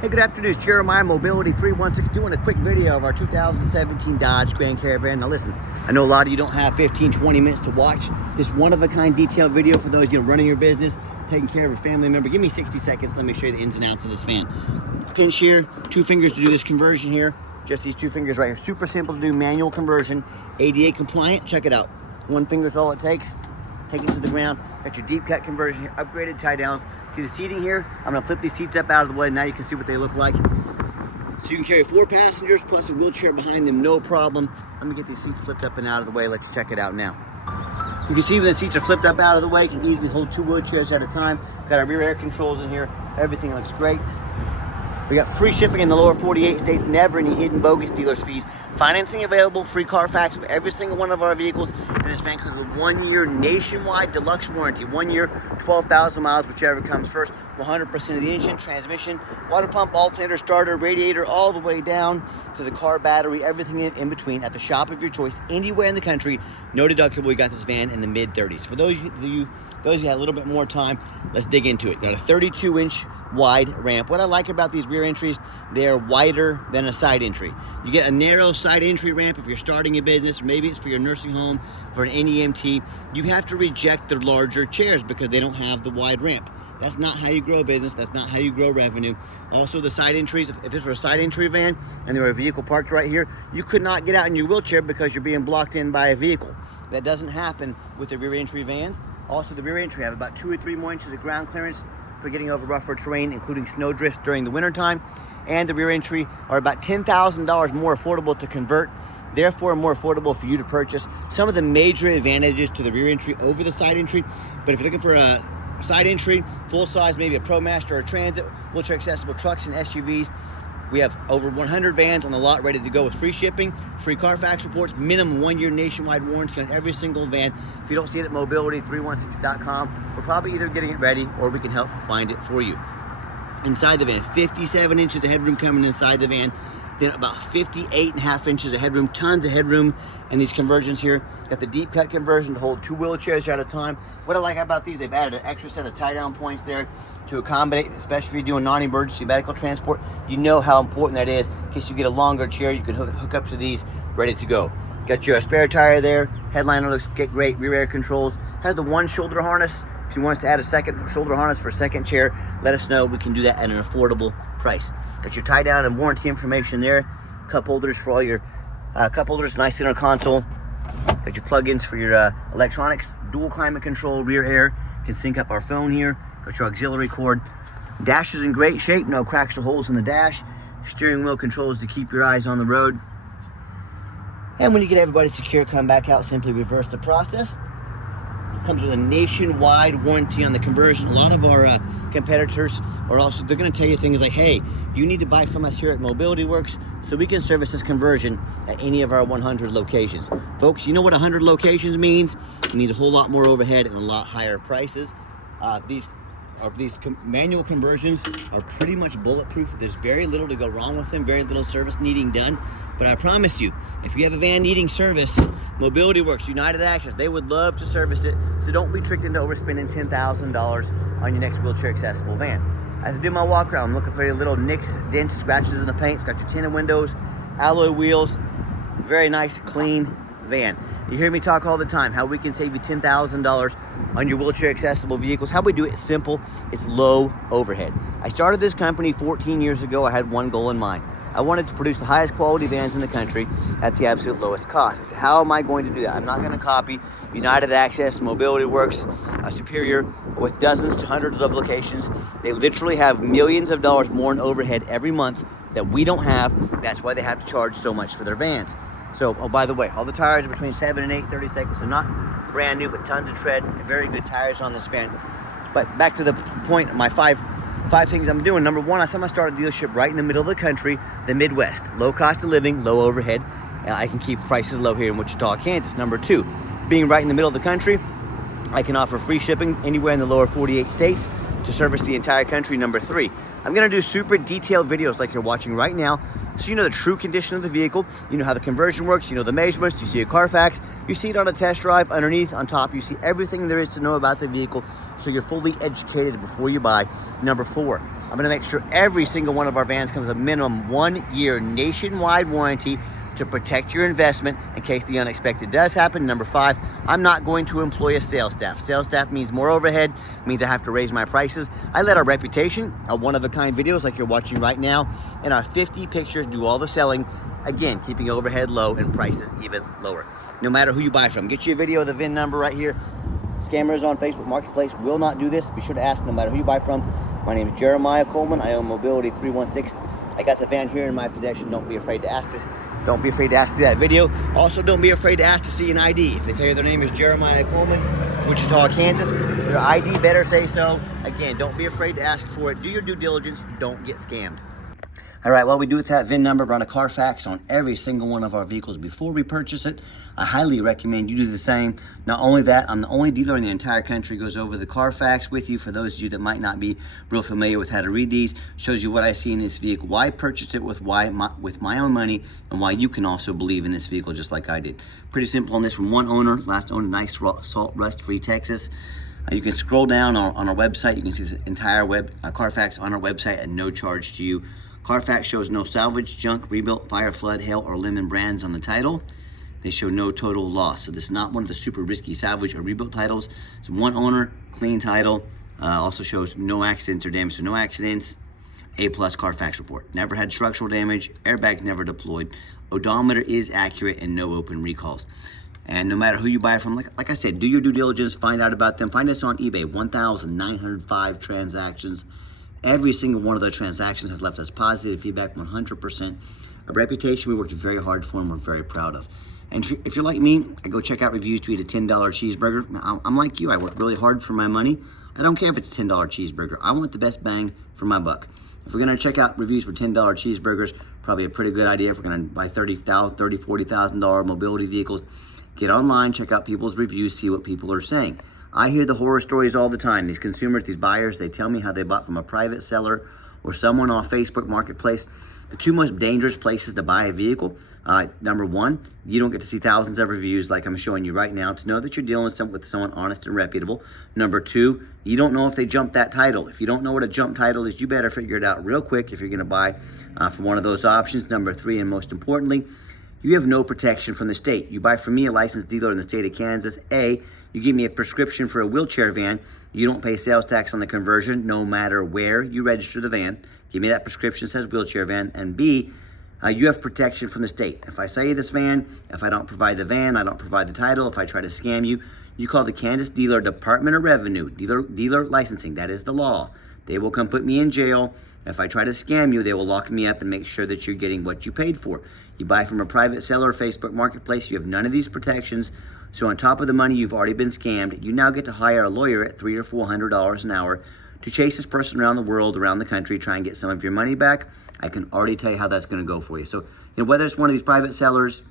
Hey, good afternoon. It's Jeremiah, Mobility 316, doing a quick video of our 2017 Dodge Grand Caravan. Now listen, I know a lot of you don't have 15, 20 minutes to watch this one-of-a-kind detailed video for those running your business, taking care of a family member. Give me 60 seconds. Let me show you the ins and outs of this van. Pinch here, 2 fingers to do this conversion here. Just these 2 fingers right here. Super simple to do, manual conversion, ADA compliant. Check it out. 1 finger is all it takes. Take it to the ground. Got your deep cut conversion here, upgraded tie downs. See the seating here? I'm gonna flip these seats up out of the way. Now you can see what they look like. So you can carry 4 passengers plus a wheelchair behind them, no problem. Let me get these seats flipped up and out of the way. Let's check it out now. You can see when the seats are flipped up out of the way, you can easily hold 2 wheelchairs at a time. Got our rear air controls in here. Everything looks great. We got free shipping in the lower 48 states, never any hidden bogus dealer's fees. Financing available, free Carfax with every single one of our vehicles. And this van comes with a 1-year nationwide deluxe warranty. 1 year, 12,000 miles, whichever comes first. 100% of the engine, transmission, water pump, alternator, starter, radiator, all the way down to the car battery, everything in between at the shop of your choice, anywhere in the country. No deductible. We got this van in the mid-30s. For those of you who have a little bit more time, let's dig into it. Got a 32-inch wide ramp. What I like about these rear entries, they're wider than a side entry. You get a narrow side entry ramp if you're starting a business, or maybe it's for your nursing home, for an NEMT. You have to reject the larger chairs because they don't have the wide ramp. That's not how you grow a business. That's not how you grow revenue. Also, the side entries, if this were a side entry van and there were a vehicle parked right here, you could not get out in your wheelchair because you're being blocked in by a vehicle. That doesn't happen with the rear entry vans. Also, the rear entry have about 2 or 3 more inches of ground clearance for getting over rougher terrain, including snow drifts during the wintertime. And the rear entry are about $10,000 more affordable to convert, therefore more affordable for you to purchase. Some of the major advantages to the rear entry over the side entry, but if you're looking for a side entry, full size, maybe a ProMaster or a Transit, wheelchair accessible trucks and SUVs, we have over 100 vans on the lot ready to go with free shipping, free Carfax reports, minimum 1-year nationwide warranty on every single van. If you don't see it at mobility316.com, we're probably either getting it ready or we can help find it for you. Inside the van, 57 inches of headroom coming inside the van, then about 58.5 inches of headroom, tons of headroom in these conversions here. Got the deep cut conversion to hold 2 wheelchairs at a time. What I like about these, they've added an extra set of tie down points there to accommodate, especially if you're doing non-emergency medical transport. You know how important that is. In case you get a longer chair, you can hook up to these, ready to go. Got your spare tire there. Headliner looks great. Rear air controls. Has the 1 shoulder harness. If you want us to add a second shoulder harness for a second chair, let us know. We can do that at an affordable price. Got your tie down and warranty information there. Cup holders for all your cup holders. Nice center console. Got your plug-ins for your electronics. Dual climate control, rear air. Can sync up our phone here. Got your auxiliary cord. Dash is in great shape. No cracks or holes in the dash. Steering wheel controls to keep your eyes on the road. And when you get everybody secure, come back out. Simply reverse the process. Comes with a nationwide warranty on the conversion. A lot of our competitors are also, they're going to tell you things like, hey, you need to buy from us here at Mobility Works so we can service this conversion at any of our 100 locations. Folks, you know what 100 locations means? It means a whole lot more overhead and a lot higher prices. These manual conversions are pretty much bulletproof. There's very little to go wrong with them, very little service needing done. But I promise you, if you have a van needing service, Mobility Works, United Access, they would love to service it. So don't be tricked into overspending $10,000 on your next wheelchair accessible van. As I do my walk around, I'm looking for your little nicks, dents, scratches in the paint. It's got your tinted windows, alloy wheels, very nice, clean van. You hear me talk all the time how we can save you $10,000 on your wheelchair accessible vehicles. How we do it is simple. It's low overhead. I started this company 14 years ago. I had one goal in mind. I wanted to produce the highest quality vans in the country at the absolute lowest cost. I said, how am I going to do that? I'm not going to copy United Access, Mobility Works, Superior, with dozens to hundreds of locations. They literally have millions of dollars more in overhead every month that we don't have. That's why they have to charge so much for their vans. So, oh, by the way, all the tires are between 7 and 8 32, so not brand new, but tons of tread, very good tires on this van. But back to the point, my five things I'm doing. Number 1, I'm going to start a dealership right in the middle of the country, the Midwest. Low cost of living, low overhead, and I can keep prices low here in Wichita, Kansas. Number 2, being right in the middle of the country, I can offer free shipping anywhere in the lower 48 states to service the entire country. Number 3, I'm going to do super detailed videos like you're watching right now, So you know the true condition of the vehicle, you know how the conversion works, you know the measurements, you see a Carfax, you see it on a test drive, underneath, on top, you see everything there is to know about the vehicle, so you're fully educated before you buy. Number 4, I'm gonna make sure every single one of our vans comes with a minimum 1-year nationwide warranty to protect your investment in case the unexpected does happen. Number 5, I'm not going to employ a sales staff. Sales staff means more overhead, means I have to raise my prices. I let our reputation, our one-of-a-kind videos like you're watching right now, and our 50 pictures do all the selling, again, keeping overhead low and prices even lower. No matter who you buy from. Get you a video of the VIN number right here. Scammers on Facebook Marketplace will not do this. Be sure to ask no matter who you buy from. My name is Jeremiah Coleman. I own Mobility 316. I got the van here in my possession. Don't be afraid to ask this. Don't be afraid to ask to see that video. Also, don't be afraid to ask to see an ID. If they tell you their name is Jeremiah Coleman, Wichita, Kansas, their ID better say so. Again, don't be afraid to ask for it. Do your due diligence. Don't get scammed. All right, well, we do with that VIN number, run a Carfax on every single one of our vehicles before we purchase it. I highly recommend you do the same. Not only that, I'm the only dealer in the entire country who goes over the Carfax with you. For those of you that might not be real familiar with how to read these, shows you what I see in this vehicle, why I purchased it with my own money, and why you can also believe in this vehicle just like I did. Pretty simple on this from one owner, last owner, nice salt rust-free Texas. You can scroll down on our website. You can see this entire Carfax on our website at no charge to you. Carfax shows no salvage, junk, rebuilt, fire, flood, hail, or lemon brands on the title. They show no total loss. So this is not one of the super risky salvage or rebuilt titles. It's one owner, clean title. Also shows no accidents or damage, so no accidents. A+ Carfax report. Never had structural damage, airbags never deployed. Odometer is accurate and no open recalls. And no matter who you buy from, like I said, do your due diligence, find out about them. Find us on eBay, 1,905 transactions. Every single one of those transactions has left us positive feedback, 100%. A reputation we worked very hard for and we're very proud of. And if you're like me, I go check out reviews to eat a $10 cheeseburger. I'm like you, I work really hard for my money. I don't care if it's a $10 cheeseburger. I want the best bang for my buck. If we're gonna check out reviews for $10 cheeseburgers, probably a pretty good idea if we're gonna buy $40,000 mobility vehicles. Get online, check out people's reviews, see what people are saying. I hear the horror stories all the time. These consumers, these buyers, they tell me how they bought from a private seller or someone off Facebook Marketplace. The two most dangerous places to buy a vehicle, number 1, you don't get to see thousands of reviews like I'm showing you right now to know that you're dealing with someone honest and reputable. Number 2, you don't know if they jumped that title. If you don't know what a jump title is, you better figure it out real quick if you're gonna buy from one of those options. Number 3, and most importantly, you have no protection from the state. You buy from me, a licensed dealer in the state of Kansas. A, you give me a prescription for a wheelchair van. You don't pay sales tax on the conversion no matter where you register the van. Give me that prescription that says wheelchair van. And B, you have protection from the state. If I sell you this van, if I don't provide the van, I don't provide the title, if I try to scam you, you call the Kansas Dealer Department of Revenue, dealer licensing, that is the law. They will come put me in jail. If I try to scam you, they will lock me up and make sure that you're getting what you paid for. You buy from a private seller, Facebook Marketplace, you have none of these protections. So on top of the money you've already been scammed, you now get to hire a lawyer at $300 or $400 an hour to chase this person around the world, around the country, try and get some of your money back. I can already tell you how that's gonna go for you. So whether it's one of these private sellers,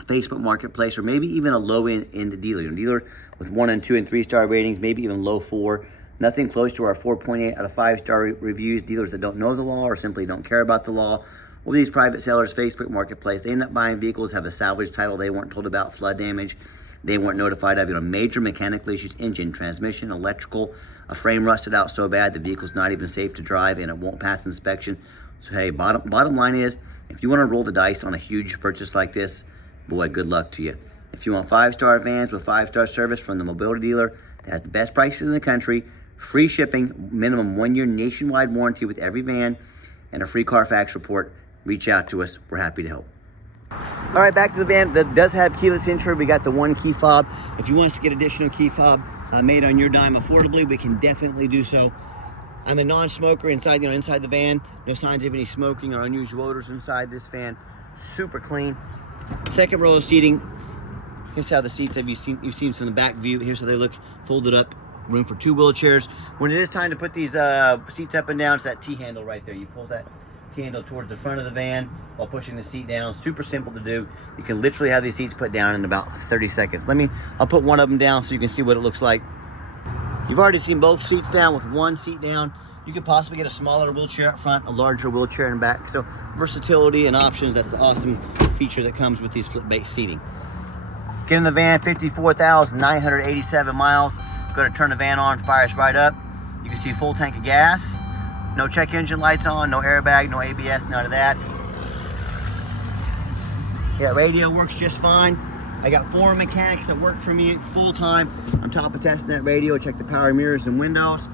Facebook Marketplace, or maybe even a low-end dealer, dealer with 1 and 2 and 3 star ratings, maybe even low 4, nothing close to our 4.8 out of 5 star reviews, dealers that don't know the law or simply don't care about the law. Or these private sellers, Facebook Marketplace, they end up buying vehicles, have a salvage title they weren't told about, flood damage, they weren't notified of, major mechanical issues, engine, transmission, electrical, a frame rusted out so bad the vehicle's not even safe to drive and it won't pass inspection. So hey, bottom line is, if you want to roll the dice on a huge purchase like this, boy, good luck to you. If you want 5-star vans with 5-star service from the mobility dealer that has the best prices in the country, free shipping, minimum 1-year nationwide warranty with every van, and a free Carfax report, reach out to us. We're happy to help. All right, back to the van that does have keyless entry. We got the 1 key fob. If you want us to get additional key fob made on your dime affordably, we can definitely do so. I'm a non-smoker inside the van. No signs of any smoking or unusual odors inside this van. Super clean. Second row of seating. Here's how the seats you've seen from the back view. Here's how they look folded up. Room for 2 wheelchairs. When it is time to put these seats up and down, it's that T-handle right there. You pull that T-handle towards the front of the van while pushing the seat down. Super simple to do. You can literally have these seats put down in about 30 seconds. I'll put one of them down so you can see what it looks like. You've already seen both seats down. With one seat down, You could possibly get a smaller wheelchair up front, a larger wheelchair in back. So versatility and options, that's the awesome feature that comes with these flip base seating. Get in the van, 54,987 miles. Go to turn the van on, fires right up. You can see full tank of gas. No check engine lights on, no airbag, no ABS, none of that. Yeah, radio works just fine. I got 4 mechanics that work for me full time. I'm top of testing that radio. Check the power mirrors and windows.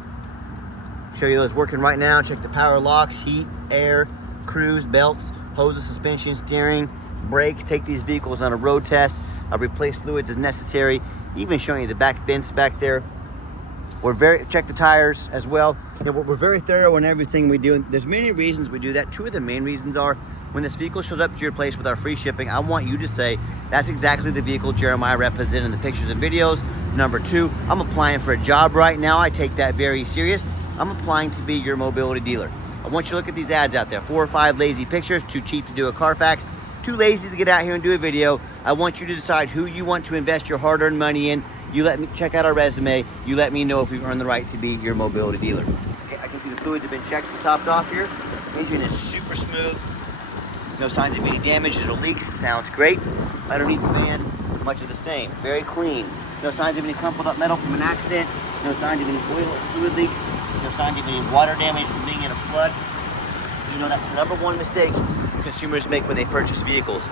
Show you those working right now. Check the power locks, heat, air, cruise, belts, hoses, suspension, steering, brakes. Take these vehicles on a road test. I'll replace fluids as necessary. Even showing you the back vents back there. Check the tires as well. You know, we're very thorough in everything we do. There's many reasons we do that. 2 of the main reasons are, when this vehicle shows up to your place with our free shipping, I want you to say, that's exactly the vehicle Jeremiah represented in the pictures and videos. Number 2, I'm applying for a job right now. I take that very serious. I'm applying to be your mobility dealer. I want you to look at these ads out there. 4 or 5 lazy pictures, too cheap to do a Carfax, too lazy to get out here and do a video. I want you to decide who you want to invest your hard-earned money in. You let me check out our resume. You let me know if we've earned the right to be your mobility dealer. Okay, I can see the fluids have been checked and topped off here. Engine is super smooth. No signs of any damages or leaks. Sounds great. Underneath the van, much of the same. Very clean. No signs of any crumpled up metal from an accident. No signs of any oil or fluid leaks. No signs of any water damage from being in a flood. You know, that's the #1 mistake consumers make when they purchase vehicles.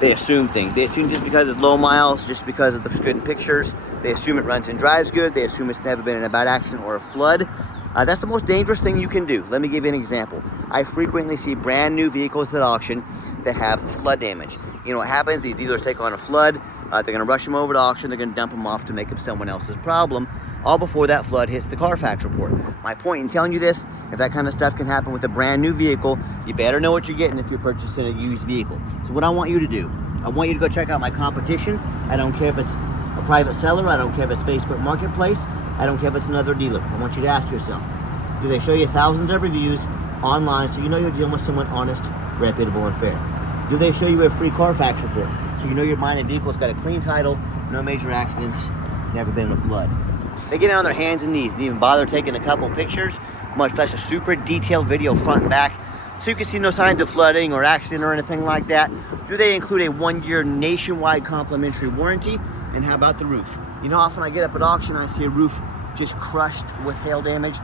They assume things. They assume just because it's low miles, just because of the good pictures, they assume it runs and drives good. They assume it's never been in a bad accident or a flood. That's the most dangerous thing you can do. Let me give you an example. I frequently see brand new vehicles at auction that have flood damage. You know what happens? These dealers take on a flood. They're going to rush them over to auction. They're going to dump them off to make up someone else's problem, all before that flood hits the Carfax report. My point in telling you this, if that kind of stuff can happen with a brand new vehicle, you better know what you're getting if you're purchasing a used vehicle. So what I want you to do, I want you to go check out my competition. I don't care if it's a private seller. I don't care if it's Facebook Marketplace. I don't care if it's another dealer. I want you to ask yourself, do they show you thousands of reviews online so you know you're dealing with someone honest, reputable, and fair? Do they show you a free Carfax report so you know you're buying a vehicle that's got a clean title, no major accidents, never been in a flood? They get on their hands and knees, didn't even bother taking a couple pictures, much less a super detailed video front and back, so you can see no signs of flooding or accident or anything like that. Do they include a 1-year nationwide complimentary warranty? And how about the roof? You know, often I get up at auction, I see a roof just crushed with hail damage.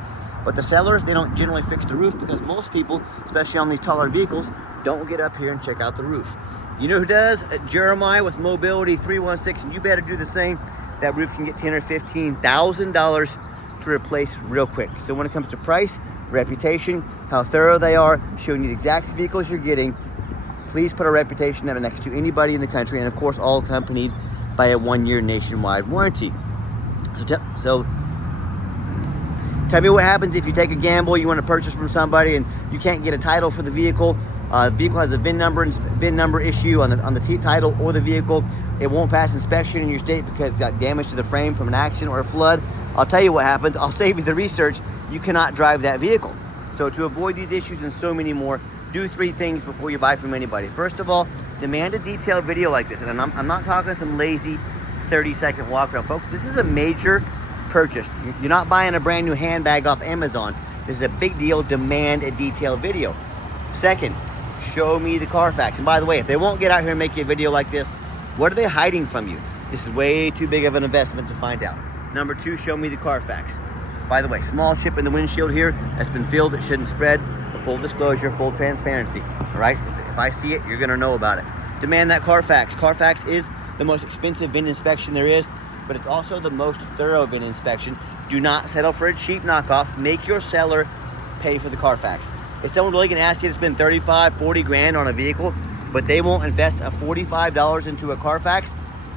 But the sellers, they don't generally fix the roof because most people, especially on these taller vehicles, don't get up here and check out the roof. You know who does? Jeremiah with Mobility 316, and you better do the same. That roof can get $10,000 or $15,000 to replace real quick. So when it comes to price, reputation, how thorough they are, showing you the exact vehicles you're getting, please put a reputation up next to anybody in the country, and of course all accompanied by a 1-year nationwide warranty. So tell me what happens if you take a gamble, you want to purchase from somebody and you can't get a title for the vehicle. The vehicle has a VIN number issue on the title or the vehicle. It won't pass inspection in your state because it's got damage to the frame from an accident or a flood. I'll tell you what happens. I'll save you the research. You cannot drive that vehicle. So to avoid these issues and so many more, do 3 things before you buy from anybody. First of all, demand a detailed video like this. And I'm not talking some lazy 30-second walk around, folks. This is a major purchase. You're not buying a brand new handbag off Amazon. This is a big deal. Demand a detailed video. Second, show me the Carfax. And by the way, if they won't get out here and make you a video like this, what are they hiding from you? This is way too big of an investment to find out. Number 2, show me the Carfax. By the way, small chip in the windshield here that's been filled. It shouldn't spread. Full disclosure, full transparency. All right, if I see it, you're gonna know about it. Demand that Carfax. Carfax is the most expensive VIN inspection there is, but it's also the most thorough VIN inspection. Do not settle for a cheap knockoff. Make your seller pay for the Carfax. If someone really gonna ask you to spend 35, 40 grand on a vehicle, but they won't invest a $45 into a Carfax,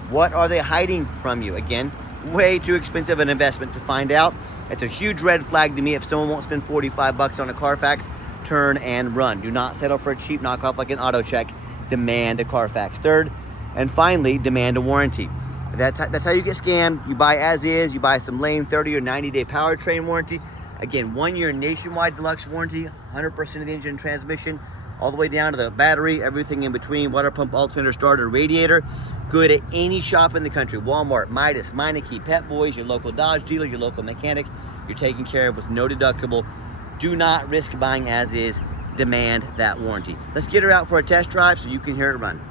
what are they hiding from you? Again, way too expensive an investment to find out. It's a huge red flag to me if someone won't spend 45 bucks on a Carfax. Turn and run. Do not settle for a cheap knockoff like an auto check. Demand a Carfax. Third, and finally, demand a warranty. That's how you get scammed. You buy as is. You buy some lame 30 or 90-day powertrain warranty. Again, 1-year nationwide deluxe warranty, 100% of the engine and transmission, all the way down to the battery, everything in between, water pump, alternator, starter, radiator. Good at any shop in the country. Walmart, Midas, Meineke, Pep Boys, your local Dodge dealer, your local mechanic. You're taken care of with no deductible. Do not risk buying as is. Demand that warranty. Let's get her out for a test drive so you can hear it run.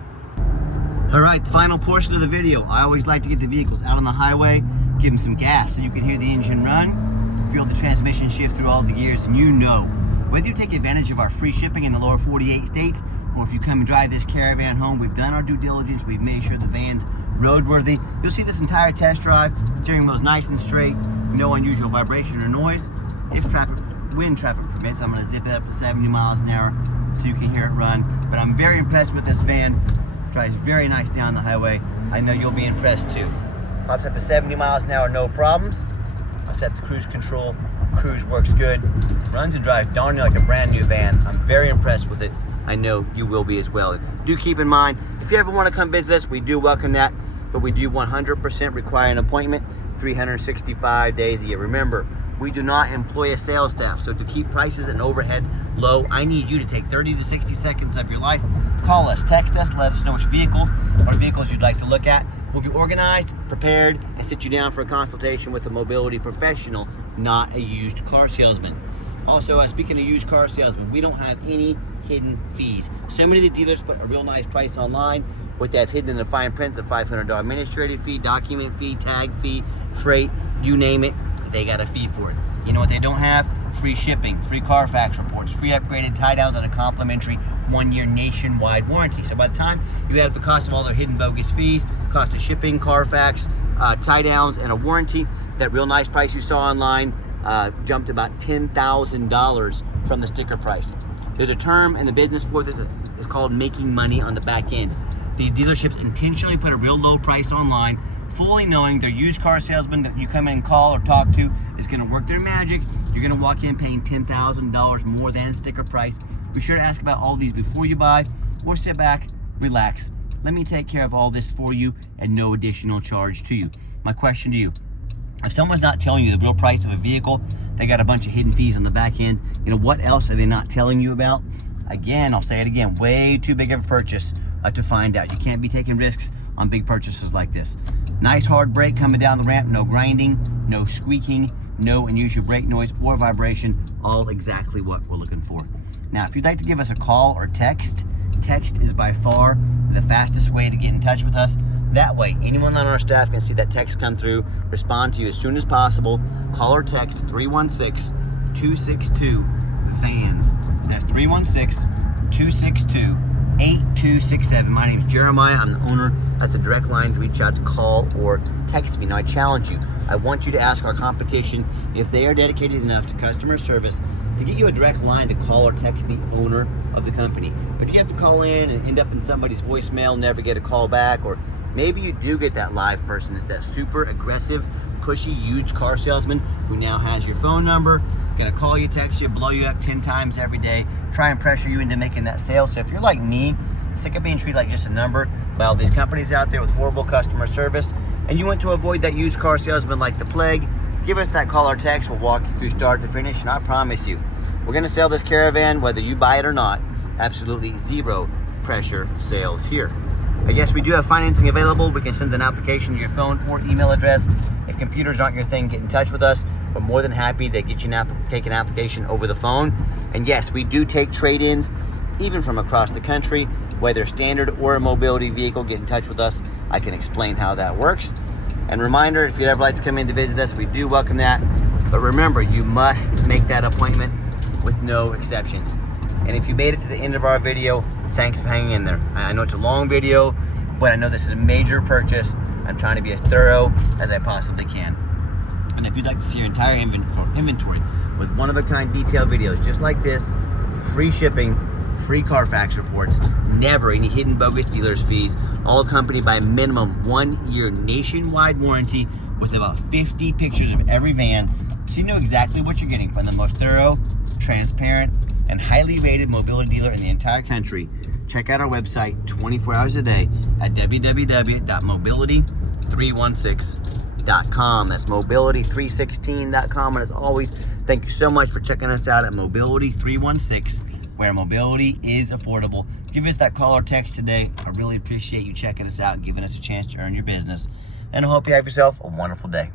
All right, the final portion of the video. I always like to get the vehicles out on the highway, give them some gas so you can hear the engine run, feel the transmission shift through all the gears, and you know, whether you take advantage of our free shipping in the lower 48 states, or if you come and drive this Caravan home, we've done our due diligence, we've made sure the van's roadworthy. You'll see this entire test drive, steering wheel's nice and straight, no unusual vibration or noise. If wind traffic permits, I'm gonna zip it up to 70 miles an hour so you can hear it run. But I'm very impressed with this van. Drives very nice down the highway. I know you'll be impressed too. Pops up to 70 miles an hour, no problems. I'll set the cruise control. Cruise works good. Runs and drives darn near like a brand new van. I'm very impressed with it. I know you will be as well. Do keep in mind, if you ever want to come visit us, we do welcome that, but we do 100% require an appointment 365 days a year. Remember, we do not employ a sales staff, so to keep prices and overhead low, I need you to take 30 to 60 seconds of your life. Call us, text us, let us know which vehicle or vehicles you'd like to look at. We'll be organized, prepared, and sit you down for a consultation with a mobility professional, not a used car salesman. Also, speaking of used car salesmen, we don't have any hidden fees. So many of the dealers put a real nice price online. What they have hidden in the fine print, the $500 administrative fee, document fee, tag fee, freight, you name it, they got a fee for it. You know what they don't have? Free shipping, free Carfax reports, free upgraded tie downs, and a complimentary 1-year nationwide warranty. So by the time you add up the cost of all their hidden bogus fees, cost of shipping, Carfax, tie downs, and a warranty, that real nice price you saw online jumped about $10,000 from the sticker price. There's a term in the business for this. It's called making money on the back end. These dealerships intentionally put a real low price online, fully knowing their used car salesman that you come in and call or talk to is going to work their magic. You're going to walk in paying $10,000 more than sticker price. Be sure to ask about all these before you buy, or sit back, relax. Let me take care of all this for you at no additional charge to you. My question to you, if someone's not telling you the real price of a vehicle, they got a bunch of hidden fees on the back end, you know, what else are they not telling you about? Again, I'll say it again, way too big of a purchase to find out. You can't be taking risks on big purchases like this. Nice hard brake coming down the ramp, no grinding, no squeaking, no unusual brake noise or vibration, all exactly what we're looking for. Now, if you'd like to give us a call or text is by far the fastest way to get in touch with us. That way, anyone on our staff can see that text come through, respond to you as soon as possible. Call or text 316-262-VANS. That's 316-262-8267. My name is Jeremiah. I'm the owner. That's a direct line to reach out to call or text me. Now, I challenge you. I want you to ask our competition if they are dedicated enough to customer service to get you a direct line to call or text the owner of the company. But you have to call in and end up in somebody's voicemail, never get a call back, or maybe you do get that live person. It's that super aggressive, pushy used car salesman who now has your phone number, gonna call you, text you, blow you up 10 times every day, try and pressure you into making that sale. So if you're like me, sick of being treated like just a number by all these companies out there with horrible customer service, and you want to avoid that used car salesman like the plague, give us that call or text. We'll walk you through start to finish, and I promise you, we're gonna sell this Caravan whether you buy it or not. Absolutely zero pressure sales here. I guess we do have financing available. We can send an application to your phone or email address. If computers aren't your thing, get in touch with us. We're more than happy to get you take an application over the phone. And yes, we do take trade-ins, even from across the country, whether standard or a mobility vehicle. Get in touch with us. I can explain how that works. And reminder, if you'd ever like to come in to visit us, we do welcome that. But remember, you must make that appointment with no exceptions. And if you made it to the end of our video, thanks for hanging in there. I know it's a long video, but I know this is a major purchase. I'm trying to be as thorough as I possibly can. And if you'd like to see your entire inventory with one-of-a-kind detailed videos just like this, free shipping, free Carfax reports, never any hidden bogus dealers fees, all accompanied by a minimum 1-year nationwide warranty with about 50 pictures of every van, so you know exactly what you're getting from the most thorough, transparent, and highly rated mobility dealer in the entire country. Check out our website 24 hours a day at www.mobility316.com. That's mobility316.com. And as always, thank you so much for checking us out at Mobility 316, where mobility is affordable. Give us that call or text today. I really appreciate you checking us out and giving us a chance to earn your business. And I hope you have yourself a wonderful day.